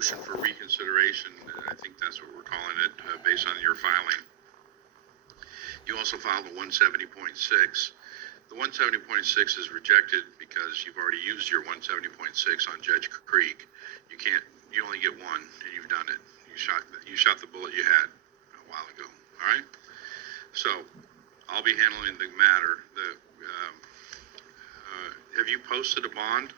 motion for reconsideration. I think that's what we're calling it, based on your filing. You also filed a 170.6. The 170.6 is rejected because you've already used your 170.6 on Judge Creek. You only get one, and you've done it. You shot the bullet you had a while ago. All right. So I'll be handling the matter. Have you posted a bond?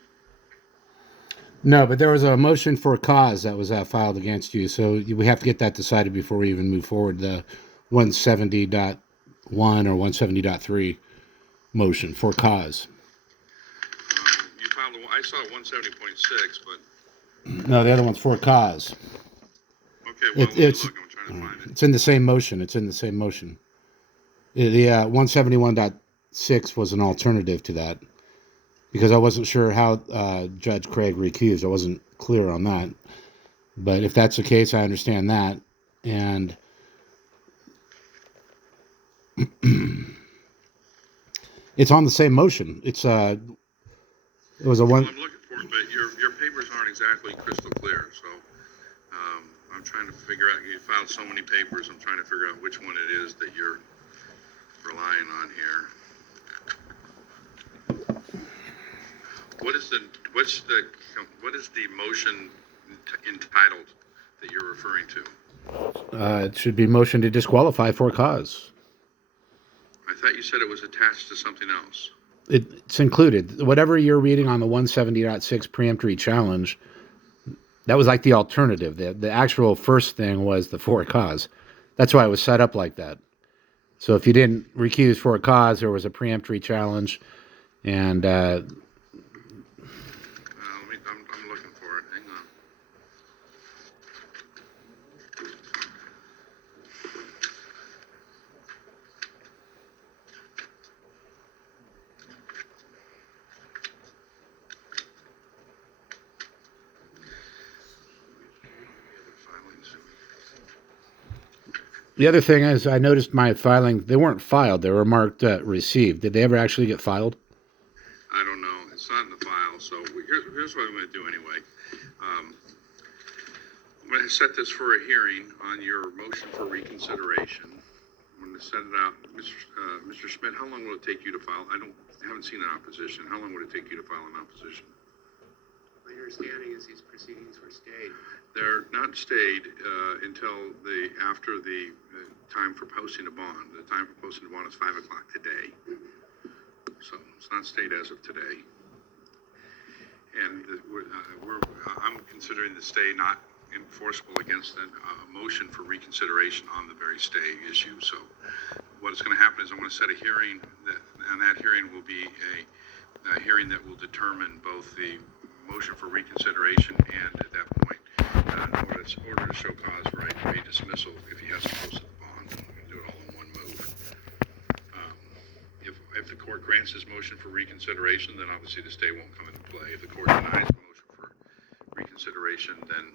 No, but there was a motion for a cause that was filed against you, so we have to get that decided before we even move forward. The 170.1 or 170.3 motion for cause. You filed. I saw 170.6, but no, the other one's for cause. Okay, well, let me look. I'm trying to find it. It's in the same motion. The 171.6 was an alternative to that because I wasn't sure how Judge Craig recused. I wasn't clear on that. But if that's the case, I understand that. And it's on the same motion. It was a one. Well, I'm looking for it, but your papers aren't exactly crystal clear. So I'm trying to figure out. You filed so many papers. I'm trying to figure out which one it is that you're relying on here. What is the motion entitled that you're referring to? It should be motion to disqualify for cause. I thought you said it was attached to something else. It's included. Whatever you're reading on the 170.6 preemptory challenge, that was like the alternative. The actual first thing was the for cause. That's why it was set up like that. So if you didn't recuse for a cause, there was a preemptory challenge, and I'm looking for it. Hang on. the other thing is, I noticed my filing, they weren't filed. They were marked received. Did they ever actually get filed? I don't know. It's not in the file. So here's what I'm going to do anyway. I'm going to set this for a hearing on your motion for reconsideration. I'm going to set it out. Mr. Schmidt, how long will it take you to file? I haven't seen an opposition. How long would it take you to file an opposition? My understanding is these proceedings were stayed. They're not stayed until after the time for posting a bond. The time for posting a bond is 5 o'clock today. So it's not stayed as of today. And I'm considering the stay not enforceable against a motion for reconsideration on the very stay issue. So what is going to happen is I'm going to set a hearing, and that hearing will be a hearing that will determine both the motion for reconsideration and at that point, order to show cause for a dismissal if he hasn't posted the bond. I'm going to do it all in one move. If the court grants his motion for reconsideration, then obviously the stay won't come into play. If the court denies the motion for reconsideration, then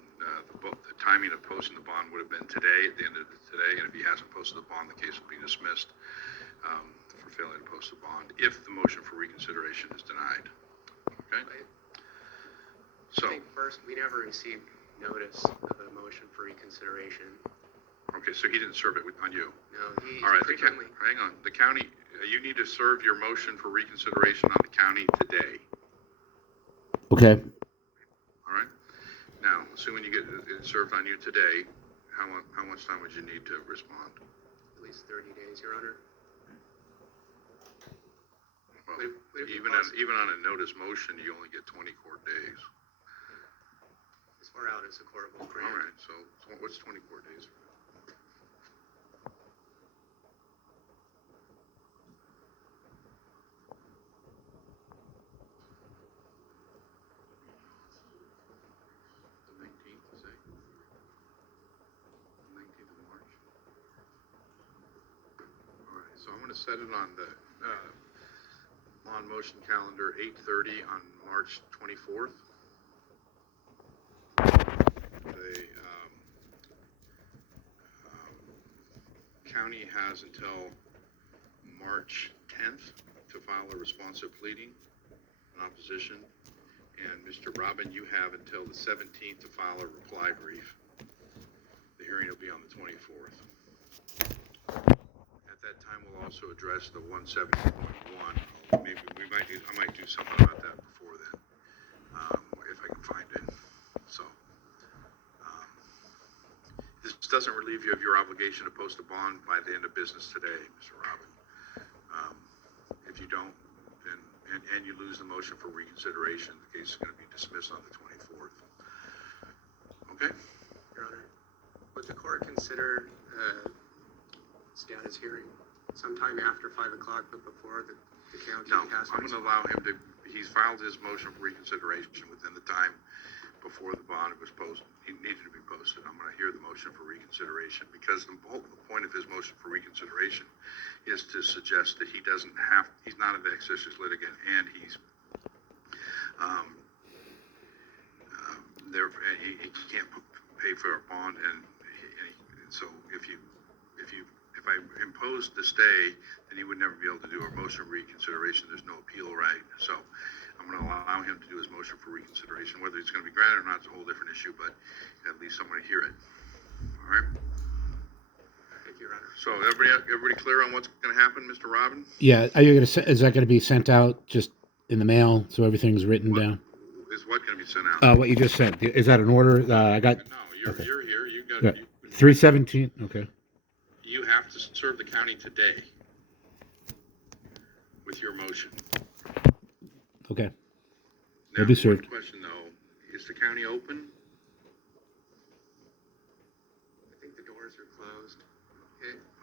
the timing of posting the bond would have been today, at the end of today, and if he hasn't posted the bond, the case will be dismissed for failure to post the bond if the motion for reconsideration is denied. Okay? So, I think first, we never received notice of a motion for reconsideration. okay, so he didn't serve it on you. No, he All right, frequently. hang on. The county, you need to serve your motion for reconsideration on the county today. Okay. All right. Now, assuming you get it served on you today, how much time would you need to respond? At least 30 days, Your Honor. Well, Would it be even on a notice motion, you only get 20 court days. As far out as the court will grant. All right. So what's 20 court days? So I'm going to set it on the motion calendar 8:30 on March 24th. The county has until March 10th to file a responsive pleading in opposition, and Mr. Robin, you have until the 17th to file a reply brief. The hearing will be on the 24th. At that time, we'll also address the 170.1. Maybe I might do something about that before then, if I can find it. So, this doesn't relieve you of your obligation to post a bond by the end of business today, Mr. Robin. If you don't, then, and you lose the motion for reconsideration, the case is going to be dismissed on the 24th. Okay? Your Honor, would the court consider status hearing sometime after 5 o'clock, but before the county No, has? I'm going to allow him to, he's filed his motion for reconsideration within the time before the bond was posted. He needed to be posted. I'm going to hear the motion for reconsideration because the whole point of his motion for reconsideration is to suggest that he doesn't have, he's not a vexatious litigant, and he's there, he can't pay for a bond, and so if I imposed the stay, then he would never be able to do a motion of reconsideration. There's no appeal right. So I'm going to allow him to do his motion for reconsideration. Whether it's going to be granted or not is a whole different issue, but at least I'm going to hear it. All right? Thank you, Your Honor. So everybody clear on what's going to happen, Mr. Robin? Yeah. Are you going to? Is that going to be sent out just in the mail so everything's written down? Is what going to be sent out? What you just said. Is that an order? I got. No, you're here. You got Yeah. 317. Okay. You have to serve the county today with your motion. Okay. Now, It'll be served. one question though, is the county open? I think the doors are closed.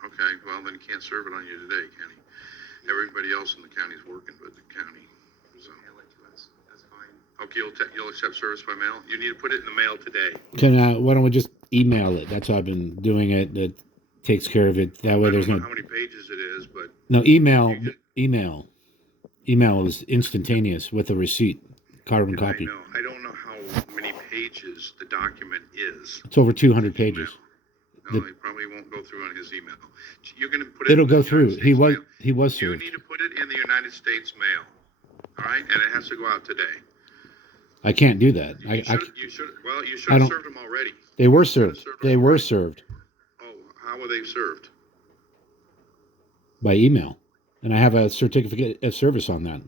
Okay, well then you can't serve it on you today, can he? Everybody else in the county is working with the county, so. Mail it to us. That's fine. Okay, you'll accept service by mail? You need to put it in the mail today. Why don't we just email it? That's how I've been doing it. That takes care of it. That way I there's don't know no. how many pages it is, but. No, email is instantaneous with a receipt, carbon copy. I don't know how many pages the document is. It's over 200 pages. No, it probably won't go through on his email. You're gonna put it. It'll in go the through. United He States was mail. he was You served. need to put it in the United States mail, all right? And it has to go out today. I can't do that. You should I have don't- served them already. They were served. They were served Oh, how were they served? by email, and I have a certificate of service on that.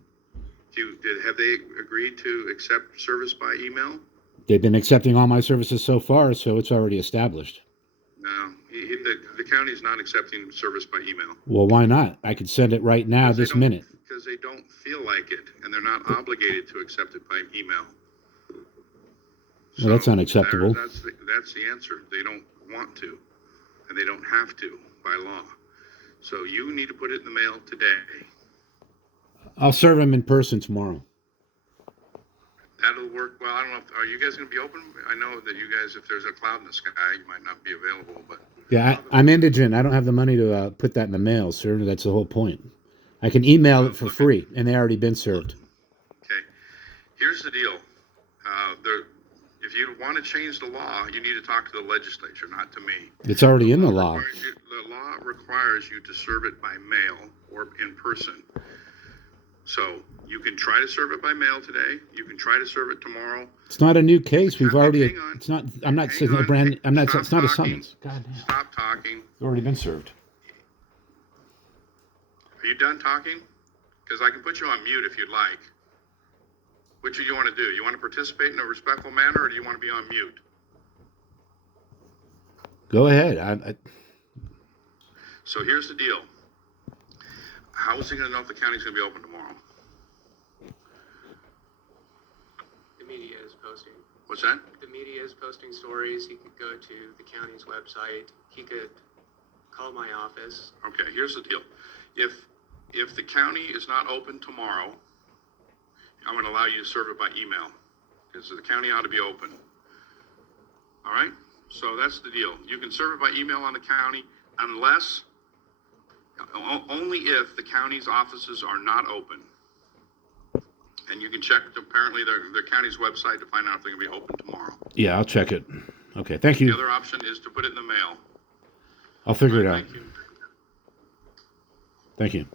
Have they agreed to accept service by email? They've been accepting all my services so far, so it's already established. No, the county's not accepting service by email. Well, why not? I could send it right now, this minute. Because they don't feel like it, and they're not obligated to accept it by email. Well, that's unacceptable. That's the answer. They don't want to, and they don't have to by law. So you need to put it in the mail today. I'll serve them in person tomorrow. That'll work well. I don't know. Are you guys going to be open? I know that you guys, if there's a cloud in the sky, you might not be available, but. Yeah, I'm indigent. I don't have the money to put that in the mail, sir. That's the whole point. I can email it for free, and they already been served. Okay. Here's the deal. If you want to change the law, you need to talk to the legislature, not to me. It's already in the law. The law requires you to serve it by mail or in person. So you can try to serve it by mail today. You can try to serve it tomorrow. It's not a new case. We've already. Hang on. It's not. I'm not saying Hang a on. brand. I'm not. Stop It's not a talking. summons. God damn. Stop talking. It's already been served. Are you done talking? Because I can put you on mute if you'd like. Which do you want to do? You want to participate in a respectful manner, or do you want to be on mute? Go ahead. So here's the deal. How is he going to know if the county's going to be open tomorrow? The media is posting. What's that? The media is posting stories. He could go to the county's website. He could call my office. Okay, here's the deal. If the county is not open tomorrow, I'm going to allow you to serve it by email because the county ought to be open. All right? So that's the deal. You can serve it by email on the county unless, only if the county's offices are not open. And you can check apparently the county's website to find out if they're going to be open tomorrow. Yeah, I'll check it. Okay, thank The you. other option is to put it in the mail. I'll figure it out. Thank you. Thank you.